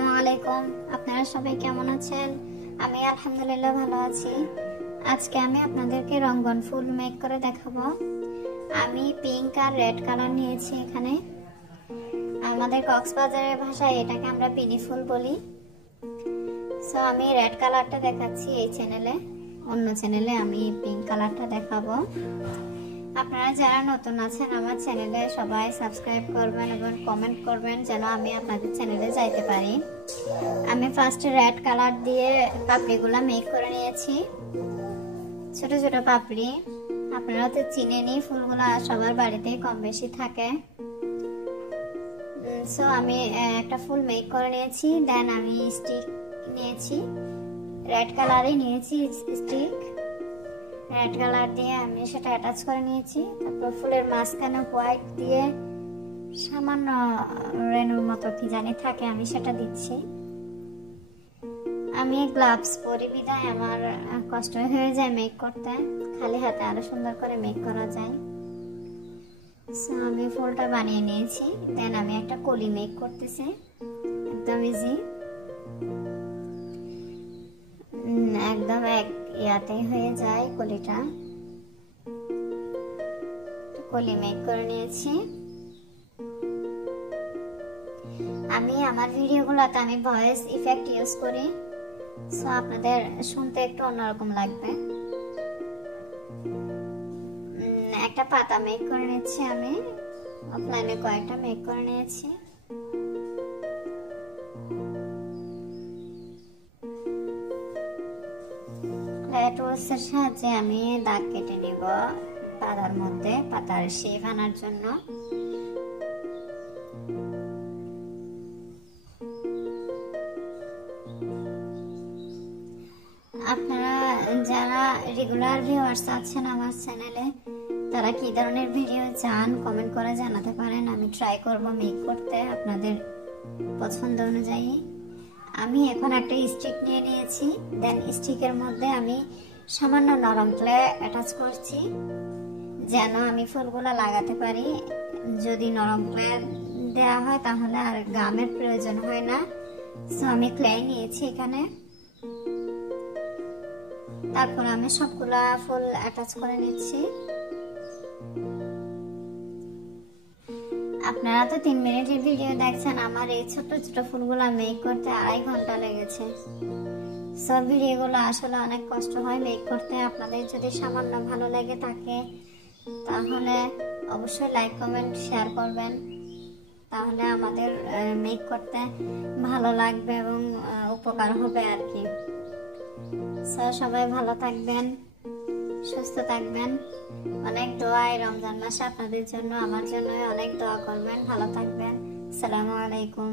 আসসালামু আলাইকুম। আপনারা সবাই কেমন আছেন? আমি আলহামদুলিল্লাহ ভালো আছি। আজকে আমি আপনাদেরকে রঙ্গন ফুল মেক করে দেখাবো। আমি পিঙ্ক আর রেড কালার নিয়েছি। এখানে আমাদের কক্সবাজারের ভাষায় এটাকে আমরা পিনি ফুল বলি। সো আমি রেড কালারটা দেখাচ্ছি এই চ্যানেলে, অন্য চ্যানেলে আমি পিঙ্ক কালারটা দেখাবো। আপনারা যারা নতুন আছেন আমার চ্যানেলে সবাই সাবস্ক্রাইব করবেন এবং কমেন্ট করবেন যেন আমি আপনাদের চ্যানেলে যাইতে পারি। আমি ফার্স্টে রেড কালার দিয়ে পাপড়িগুলো মেক করে নিয়েছি, ছোট ছোট পাপড়ি। আপনারা তো চিনেনই, ফুলগুলো সবার বাড়িতেই কম বেশি থাকে। সো আমি একটা ফুল মেক করে নিয়েছি। দেন আমি স্টিক নিয়েছি, রেড কালারই নিয়েছি স্টিক। রেড কালার দিয়ে আমি সেটা অ্যাটাচ করে নিয়েছি। তারপর ফুলের মাঝখানে হোয়াইট দিয়ে সামান্য রেনুর মতো কি জানি থাকে, আমি সেটা দিচ্ছি। আমি গ্লাভস পরি বিধায় আমার কষ্ট হয়ে যায় মেক করতে, খালি হাতে আরো সুন্দর করে মেক করা যায়। সো আমি ফুলটা বানিয়ে নিয়েছি। দেন আমি একটা কলি মেক করতেছি, একদম ইজি, একদম এক ইয়াতেই হয়ে যায় কলিটা। কলি মেক করে নিয়েছি। আমি আমার ভিডিওগুলোতে আমি ভয়েস ইফেক্ট ইউজ করি, সো আপনাদের শুনতে একটু অন্যরকম লাগবে। একটা পাতা মেক করে নিচ্ছি। আমি অফলাইনে কয়েকটা মেক করে নিয়েছি। টুলসের সাহায্যে আমি দাগ কেটে নিব পাতার মধ্যে, পাতার শেপ আনার জন্য। আপনারা যারা রেগুলার ভিউয়ার্স আছেন আমার চ্যানেলে, তারা কি ধরনের ভিডিও চান কমেন্ট করে জানাতে পারেন। আমি ট্রাই করব মেক করতে আপনাদের পছন্দ অনুযায়ী। আমি এখন একটা স্টিক নিয়ে নিয়েছি। দেন স্টিকের মধ্যে আমি সামান্য নরম ক্লে অ্যাটাচ করছি যেন আমি ফুলগুলো লাগাতে পারি। যদি নরম ক্লে দেওয়া হয় তাহলে আর গামের প্রয়োজন হয় না। সো আমি ক্লে নিয়েছি এখানে। তারপর আমি সবগুলা ফুল অ্যাটাচ করে নিচ্ছি। আপনারা তো 3 মিনিটের ভিডিও দেখছেন, আমার এই ছোট ছোট ফুলগুলা মেক করতে 2.5 ঘন্টা লেগেছে। সব ভিডিওগুলো আসলে অনেক কষ্ট হয় মেক করতে। আপনাদের যদি সামান্য ভালো লেগে থাকে তাহলে অবশ্যই লাইক কমেন্ট শেয়ার করবেন, তাহলে আমাদের মেক করতে ভালো লাগবে এবং উপকার হবে আর কি। সবাই ভালো থাকবেন, সুস্থ থাকবেন। অনেক দোয়া এই রমজান মাসে আপনাদের জন্য, আমার জন্য অনেক দোয়া করবেন। ভালো থাকবেন। আসসালামু আলাইকুম।